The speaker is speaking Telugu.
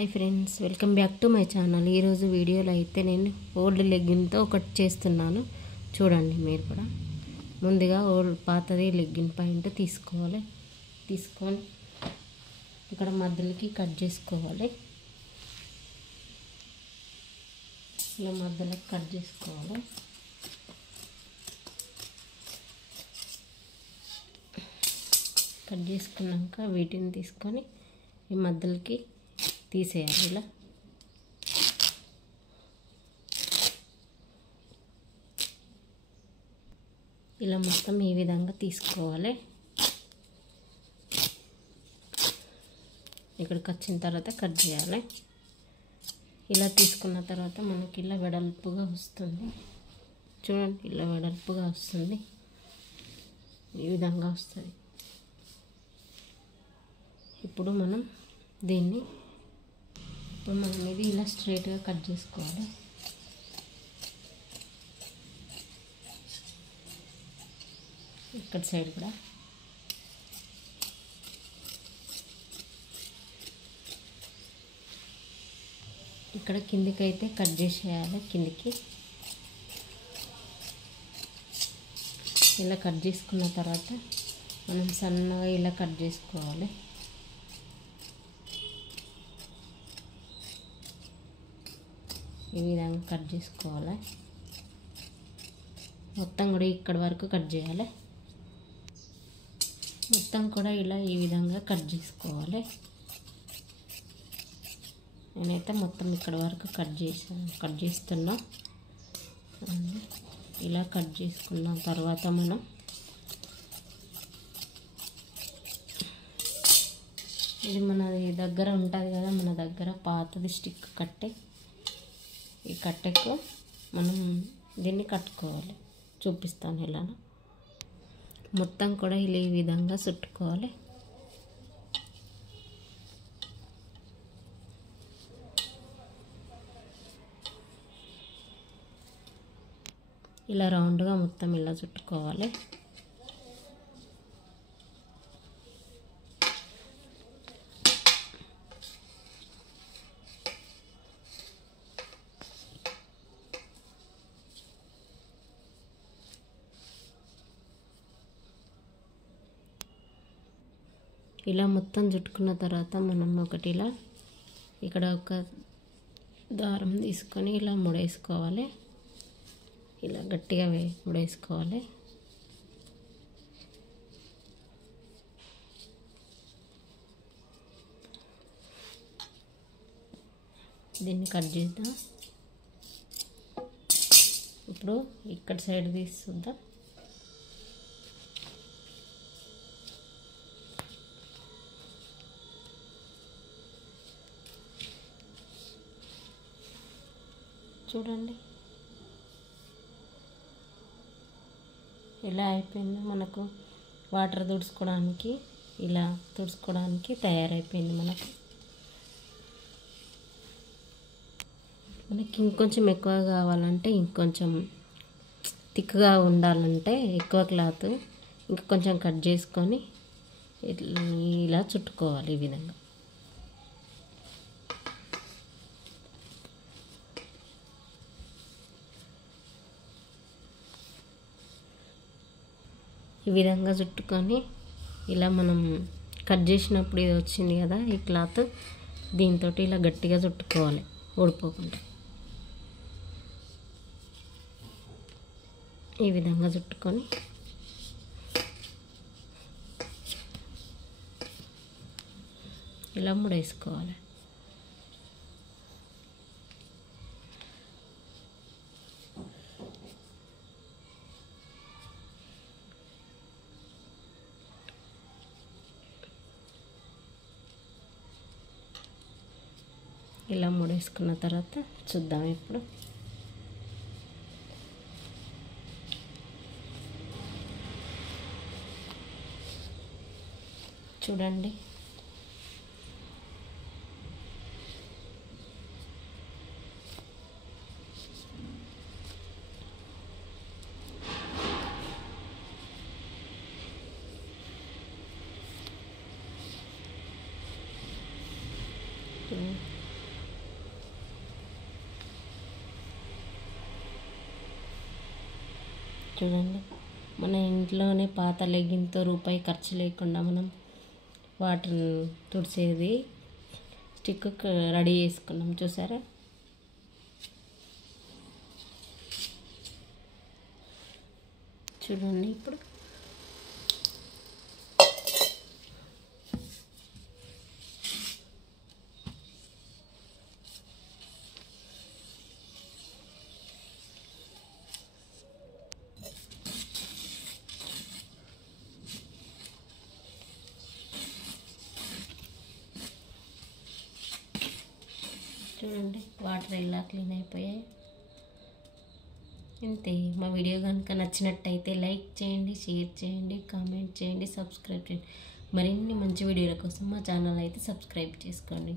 Hi friends, welcome back to my channel. ఈరోజు వీడియోలో అయితే నేను ఓల్డ్ లెగ్గిన్తో ఒకటి చేస్తున్నాను. చూడండి మీరు కూడా. ముందుగా పాతది లెగ్గిన్ పాయింట్ తీసుకోవాలి. తీసుకొని ఇక్కడ మధ్యలోకి కట్ చేసుకోవాలి. ఇలా మధ్యలోకి కట్ చేసుకోవాలి. కట్ చేసుకున్నాక వీటిని తీసుకొని ఈ మధ్యలోకి తీసేయాలి. ఇలా మొత్తం ఈ విధంగా తీసుకోవాలి. ఇక్కడికి వచ్చిన తర్వాత కట్ చేయాలి. ఇలా తీసుకున్న తర్వాత మనకి ఇలా వెడల్పుగా వస్తుంది. చూడండి, ఇలా వెడల్పుగా వస్తుంది. ఈ విధంగా వస్తుంది. ఇప్పుడు మనం దీన్ని ఇది ఇలా స్ట్రైట్గా కట్ చేసుకోవాలి. ఇక్కడ సైడ్ కూడా ఇక్కడ కిందికి అయితే కట్ చేసేయాలి. కిందికి ఇలా కట్ చేసుకున్న తర్వాత మనం సన్నగా ఇలా కట్ చేసుకోవాలి. ఈ విధంగా కట్ చేసుకోవాలి. మొత్తం కూడా ఇక్కడ వరకు కట్ చేయాలి. మొత్తం కూడా ఇలా ఈ విధంగా కట్ చేసుకోవాలి. నేనైతే మొత్తం ఇక్కడ వరకు కట్ చేస్తున్నా. ఇలా కట్ చేసుకున్న తర్వాత మనం ఇది మన దగ్గర ఉంటుంది కదా, మన దగ్గర పాతది స్టిక్ కట్టె. ఈ కట్టెకు మనం దీన్ని కట్టుకోవాలి. చూపిస్తాను ఇలా. మొత్తం కూడా ఇలా ఈ విధంగా చుట్టుకోవాలి. ఇలా రౌండ్గా మొత్తం ఇలా చుట్టుకోవాలి. ఇలా మొత్తం చుట్టుకున్న తర్వాత మనం ఒకటి ఇలా ఇక్కడ ఒక దారం తీసుకొని ఇలా ముడేసుకోవాలి. ఇలా గట్టిగా ముడేసుకోవాలి. దీన్ని కట్ చేద్దాం. ఇప్పుడు ఇక్కడ సైడ్ తీస్తుందా. చూడండి ఇలా అయిపోయింది. మనకు వాటర్ తుడుచుకోవడానికి ఇలా తుడుచుకోవడానికి తయారైపోయింది. మనకి ఇంకొంచెం ఎక్కువ కావాలంటే, ఇంకొంచెం థిక్గా ఉండాలంటే ఎక్కువ క్లాత్ ఇంకా కొంచెం కట్ చేసుకొని ఇలా చుట్టుకోవాలి. ఈ విధంగా చుట్టుకొని ఇలా మనం కట్ చేసినప్పుడు ఇది వచ్చింది కదా, ఈ క్లాత్ దీంతో ఇలా గట్టిగా చుట్టుకోవాలి, ఊడిపోకుండా. ఈ విధంగా చుట్టుకొని ఇలా ముడేసుకోవాలి. ఇలా ముడేసుకున్న తర్వాత చూద్దాం ఇప్పుడు. చూడండి, చూడండి, మన ఇంట్లోనే పాత లెగ్గిన్తో రూపాయి ఖర్చు లేకుండా మనం వాటర్ తుడిచేది స్టిక్ రెడీ చేసుకున్నాం. చూసారా? చూడండి ఇప్పుడు వాటర్ ఎలా క్లీన్ అయిపోయాయి. ఇంతే. మా వీడియో కనుక నచ్చినట్టయితే లైక్ చేయండి, షేర్ చేయండి, కామెంట్ చేయండి, సబ్స్క్రైబ్ చేయండి. మరిన్ని మంచి వీడియోల కోసం మా ఛానల్ అయితే సబ్స్క్రైబ్ చేసుకోండి.